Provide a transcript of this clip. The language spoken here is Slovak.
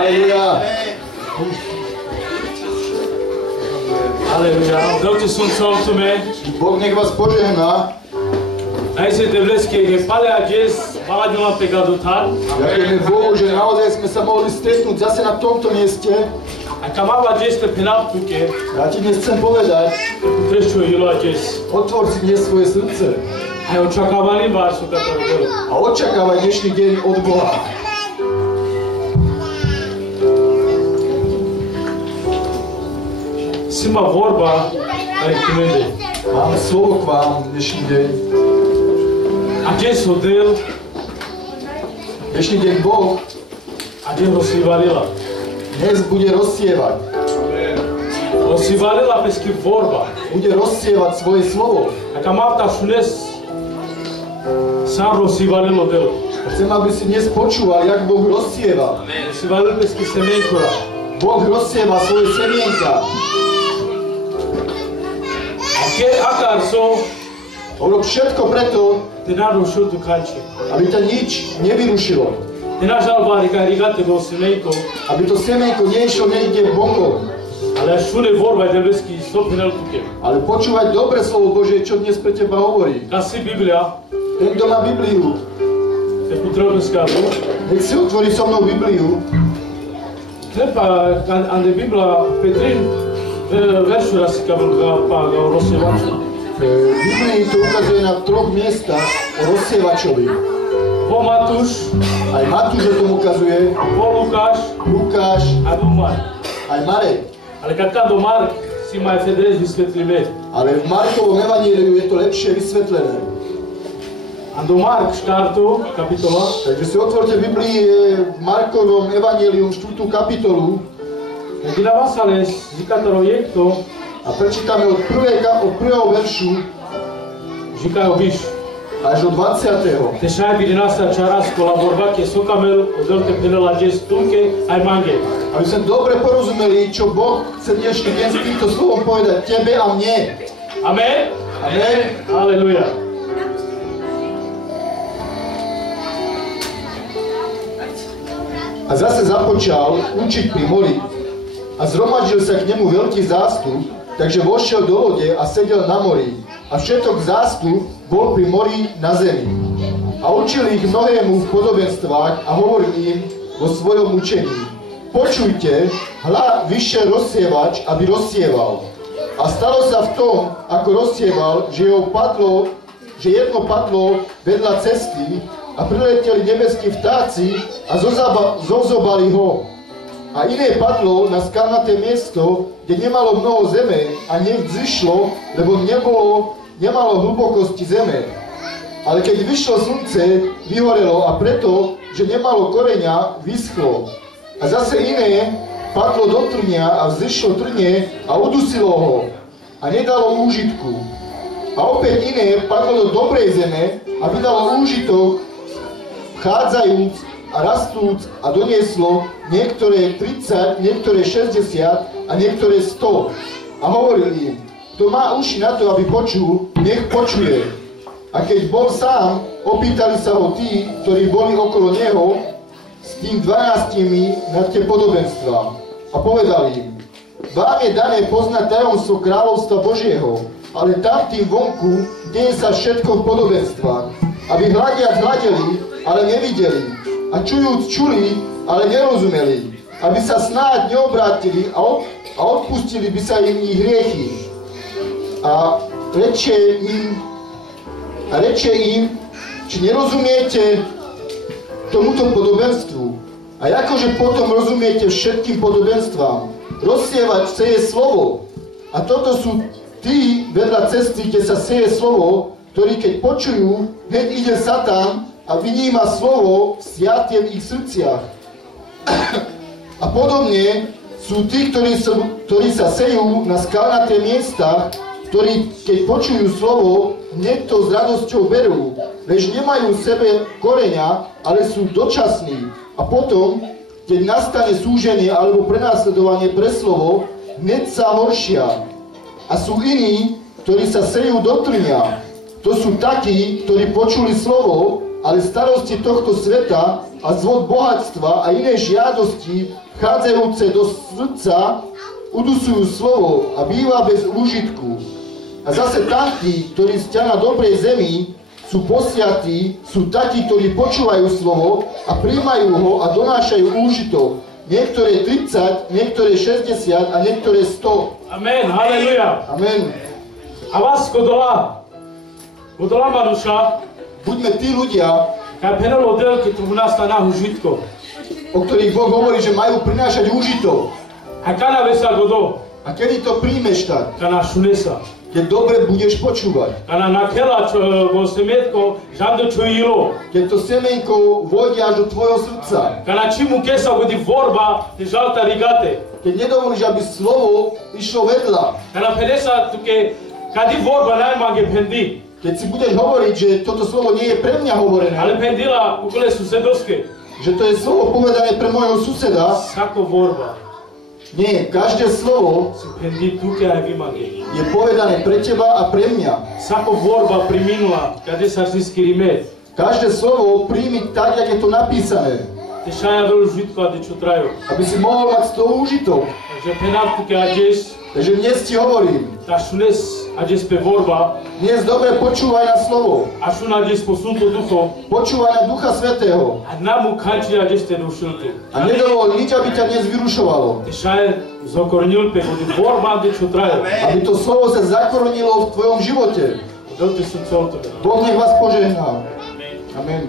Halleluja. Halleluja. Doamne, sunt mulțumesc. Bog nech vás požehná. Najsi te vlesky, že pale a dnes váďom te gadutar. Ďakujeme Bohu, že naozaj sme sa mohli stretnúť zase na tomto mieste. A kamava dnes te penaptuke. Ja ti dnes chcem povedať, Trešťo ilo a dnes. otvor si dnes svoje srdce A je očakávaný vášu, ktorú bolo. a očakávaj dnešný deň od Boha. Si ma vorba aj k mene. Máme slovo k vám dnešný deň. A dnes hodil, Dnešný deň Boh a dnes rozsývalila. dnes bude rozsievať. Rozsývalila pesky vorba. Bude rozsievať svoje slovo. A kamavta šunes sám rozsývalilo delo. Chcem, aby si dnes počúval, jak Boh rozsieva. Rozsývalil pesky semenkora. Boh rozsieva svoje semienka. A keď akár so, Urob všetko preto, ty narušil tu kanči. aby ťa nič nevyrušilo. Ty nažal varika rigate do semenko, Aby to semienko neišlo niekde bokom. ale šune vorba je debesky stopinel tuke. Ale počúvať dobre slovo Božie, čo dnes pre teba hovorí. Kasi Biblia, Ten, kto má Bibliu, te potrebujeme skázu. nech si otvorí so mnou Bibliu. Treba, ande Biblia, Petrin, veršu raz si kabel ga rozsievaču. V Biblii to ukazuje na 3 miestach o rozsievačovi. Po Matúš, Aj Matúš o tom ukazuje, po Lukáš Lukáš, a do Mark. aj Marek. Ale kad do Mark si mai fedrez vysvetlíme. Ale v Markovom evaníliu je to lepšie vysvetlené. A do Mark 4. kapitola, Takže si otvorte Biblii v Markovom evaníliu 4. kapitolu kde na vás ale říká to projekto, a prečítame od prvého veršu říkajú vyš. až do 20. Te šaj by 11 čara z kolaborba, ke sokamel, odelte penela džes tunke, aj mange. Aby sme dobre porozumeli, čo Boh chce dnešný deň s týmto slovom povedať tebe a mne. Amen? Amen. Halleluja. A zase započal učiť pri mori. A zhromaždil sa k nemu veľký zástup, takže vošiel do lode a sedel na mori. A všetok zástup bol pri mori na zemi. A učil ich mnohému v podobenstvách a hovoril im vo svojom učení. Počujte, hľa vyšiel rozsievač, aby rozsieval. A stalo sa v tom, ako rozsieval, že jedno padlo vedľa cesty a prileteli nebeskí vtáci a zozobali ho. A iné padlo na skalnaté miesto, kde nemalo mnoho zeme a nevzýšlo, lebo nemalo hlbokosti zeme. Ale keď vyšlo slnce, vyhorelo a preto, že nemalo koreňa, vyschlo. A zase iné padlo do trnia a vzýšlo trnie a udusilo ho a nedalo úžitku. A opäť iné padlo do dobrej zeme a vydalo úžitok, vchádzajúc a rastúc a donieslo niektoré 30, niektoré 60 a niektoré 100. A hovoril im, kto má uši na to, aby počul, nech počuje. A keď bol sám, opýtali sa ho tí, ktorí boli okolo neho, s tým 12 na tie podobenstvá. A povedali im, vám je dané poznať tajomstvo kráľovstva Božieho, ale tam tým vonku deje sa všetko v podobenstvách. Aby hľadiac hľadeli, ale nevideli. A čujúc čuli, ale nerozumeli. Aby sa snáď neobrátili a odpustili by sa im ich hriechy. A reče im, či nerozumiete tomuto podobenstvu. A akože potom rozumiete všetkým podobenstvám. Rozsievať seje slovo. A toto sú tí vedľa cesty, kde sa seje slovo, ktorí keď počujú, hneď ide Satan a vyníma slovo siatie v ich srdciach. A podobne sú tí, ktorí sa sejú na skalnaté miesta, ktorí keď počujú slovo, hneď to s radosťou berú, lež nemajú v sebe koreňa, ale sú dočasní. A potom, keď nastane súženie alebo prenasledovanie pre slovo, hneď sa horšia. A sú iní, ktorí sa sejú do trnia. To sú takí, ktorí počuli slovo, ale starosti tohto sveta a zvod bohatstva a iné žiadosti vchádzajúce do srdca udusujú slovo a býva bez úžitku. A zase takí, ktorí stia na dobrej zemi, sú posiatí, sú takí, ktorí počúvajú slovo a príjmajú ho a donášajú úžitok. Niektoré 30, niektoré 60 a niektoré 100. Amen, haleluja. Amen. A vás kodola Manuša, Buďme tí ľudia, kaj penelo delky tu u nás na užitko. o ktorých Boh hovorí, že majú prinášať úžitok. A kana vesa godo, A kedy to príjmeš tak? kana šunesa. Keď dobre budeš počúvať. Kana nakela go semetko, žando čo ilo. Keď to semenko vôjde až do tvojho srdca. Kana čimu kesa godi vorba, te žalta rigate. Keď nedovolíš, aby slovo išlo vedľa. Kana penesa tuke, kadi vorba najmange pendi. Keď si budeš hovoriť, že toto slovo nie je pre mňa hovorené, Ale pendila ukole susedoske. že to je slovo povedané pre môjho suseda, Sako vorba. nie, každé slovo Si pendi tuke aj vimage. je povedané pre teba a pre mňa. Sako vorba priminula, kade sa ziski rimet. Každé slovo príjmi tak, jak je to napísané, Te šaja veľu žitko a te čo traju. aby si mohol mať z toho úžitok. Takže penal tuke a džes, Takže dnes ti hovorím, ta šunes a džes pe vorba, dnes dobre počúvaj na slovo, a šuna džes posunto ducho, počúvaj na Ducha Svätého a namu kanči a džes te dušiltu. a nedovol nič, aby ťa dnes vyrušovalo, Te šaja zokornil pe godi vorba a te čo traju. aby to slovo sa zakorenilo v tvojom živote. Dolte srdce o tebe. Boh nech vás požehná. Amen.